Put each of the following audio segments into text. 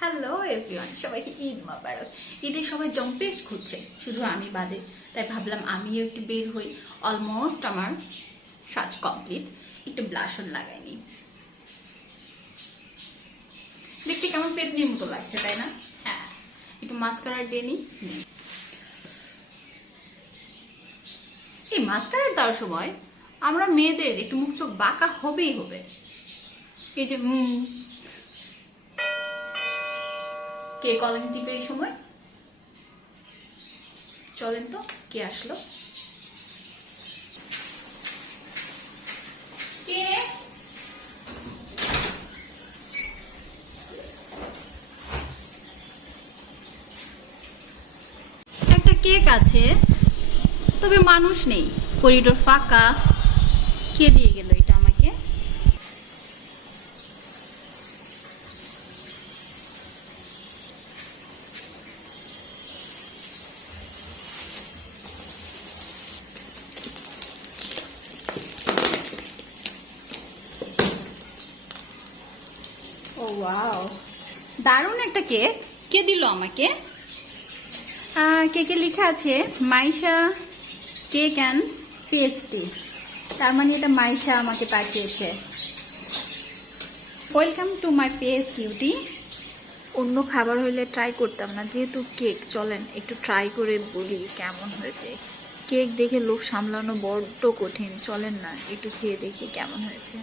Hello everyone সবাইকে ঈদ মাবারক। ঈদের সবাই জম্পেশ খুঁজছে শুধু আমি বাদে। তাই ভাবলাম আমিও একটু বের হই। অলমোস্ট আমার সাজ কমপ্লিট একটু ব্লাশন লাগাইনি দেখতে কেমন পেতনির মতো লাগছে, তাই না? হ্যাঁ। একটু মাস্কারা দিয়ে নি এই মাস্কারা দেওয়ার সময়। আমরা মেয়েদের, একটু মুখ চোখ বাঁকা হবেই হবে। এই যে হুম কে কলেন টিপে এই সময়? চলেন তো, কে আসলো? একটা কেক আছে, তবে মানুষ নেই, করিডোর ফাঁকা, কে দিয়ে গেল এটা আমাকে ও ওয়াও দারুণ একটা কেক। কে দিল আমাকে? কেকে লেখা আছে মাইশা কেক অ্যান্ড পেস্টি তার মানে এটা মাইশা আমাকে পাঠিয়েছে। Welcome to my page cutie অন্য খাবার হইলে ট্রাই করতাম না যেহেতু কেক চলেন একটু ট্রাই করে বলি কেমন হয়েছে। কেক দেখে লোক সামলানো বড্ড কঠিন চলেন না একটু খেয়ে দেখি কেমন হয়েছে।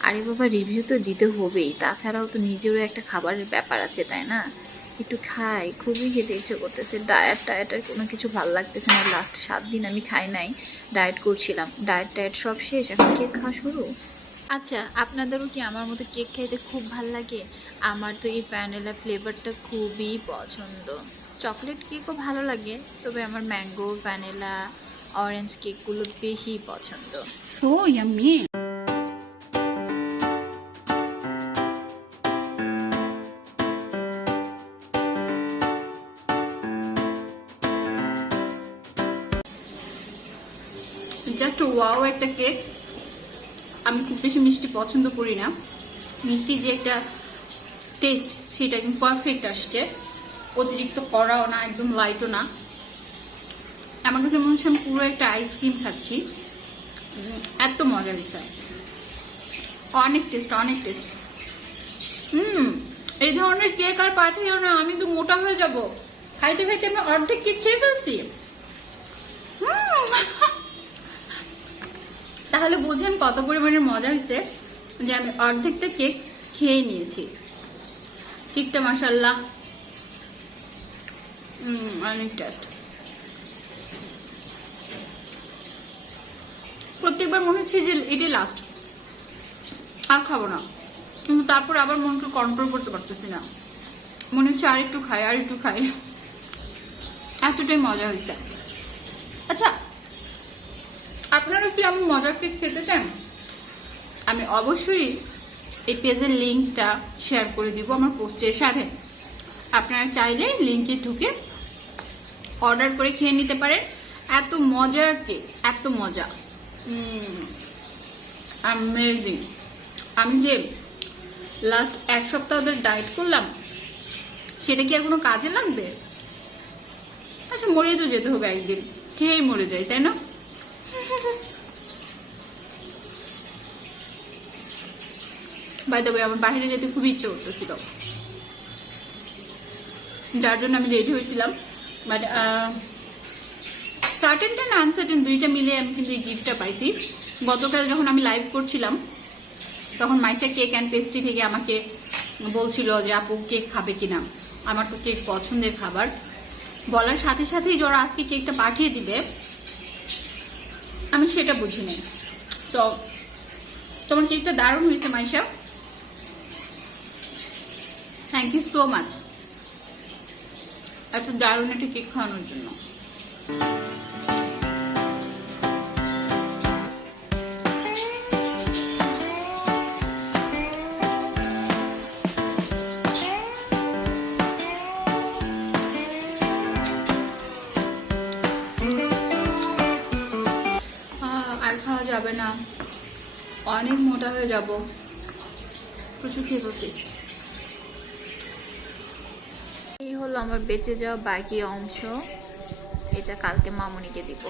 আরে বাবা রিভিউ তো দিতে হবেই। তাছাড়াও তো নিজেরও একটা খাবারের ব্যাপার আছে তাই না? একটু খাই খুবই খেতে ইচ্ছে করতেছে। ডায়েট টায়েট আর কোনো কিছু ভালো লাগতেছে না। লাস্ট সাত দিন আমি খাই নাই ডায়েট করছিলাম। ডায়েট টায়েট সব শেষ এখন কেক খাওয়া শুরু? আচ্ছা আপনাদেরও কি আমার মতো কেক খাইতে খুব ভালো লাগে? আমার তো এই ভ্যানিলা ফ্লেভারটা খুবই পছন্দ। চকলেট কেকও ভালো লাগে তবে আমার ম্যাঙ্গো ভ্যানিলা অরেঞ্জ কেকগুলো বেশি পছন্দ। সো ইয়াম্মি জাস্ট ওয়াও একটা কেক আমি খুব বেশি মিষ্টি পছন্দ করি না। মিষ্টি যে একটা টেস্ট সেটা একদম পারফেক্ট আসছে। অতিরিক্ত কড়াও না, একদম লাইটও না। আমার কাছে মনে হচ্ছে আমি পুরো একটা আইসক্রিম খাচ্ছি। এত মজা দিচ্ছে অনেক টেস্ট অনেক টেস্ট হুম, এই ধরনের কেক আর পাঠিও না, আমি তো মোটা হয়ে যাব। খাইতে খাইতে আমি অর্ধেক কেক খেয়ে ফেলছি। হুম। তাহলে বুঝেন কত পরিমাণের মজা হয়েছে যে আমি অর্ধেকটা কেক খেয়ে নিয়েছি। কেকটা মাসাল্লাহ অনেক টেস্ট প্রত্যেকবার মনে হচ্ছে যে এটাই লাস্ট আর খাব না। কিন্তু তারপর আবার মনকে কন্ট্রোল করতে পারতেছি না। মনে হচ্ছে আর একটু খাই, আর একটু খাই। এতটাই মজা হয়েছে। আচ্ছা আপনারা কি আমি মজার কেক খেতে চান? আমি অবশ্যই এই পেজের লিঙ্কটা শেয়ার করে দিব আমার পোস্টের সাথে। আপনারা চাইলে লিঙ্কে ঢুকে অর্ডার করে খেয়ে নিতে পারেন। এত মজার কেক, এত মজা। অ্যামেজিং আমি যে লাস্ট এক সপ্তাহ ওদের ডায়েট করলাম, সেটা কি আর কোনো কাজে লাগবে? আচ্ছা মরে তো যেতে হবে একদিন। খেয়েই মরে যায় তাই না? বাই দ্য আমার যেতে খুব ইচ্ছে করতেছিল। যার জন্য আমি রেডি হয়েছিলাম। বাট আনসার্টেন দুইটা মিলে আমি কিন্তু এই গিফটটা পাইছি। গতকাল যখন আমি লাইভ করছিলাম, তখন মাইচা কেক অ্যান্ড পেস্ট্রি থেকে আমাকে বলছিল যে, আপু কেক খাবে কিনা? আমার তো কেক পছন্দের খাবার। বলার সাথে সাথেই যারা আজকে কেকটা পাঠিয়ে দিবে। আমি সেটা বুঝি নাই। তো তোমার কেকটা দারুণ হয়েছে, Maisha. Thank you so much এত দারুণ একটা কেক খাওয়ানোর জন্য। যাবে না। অনেক মোটা হয়ে যাব। প্রচুর খেয়ে বসি। হলো আমার বেঁচে যাওয়া বাকি অংশ। এটা কালকে মামনিকে দিব।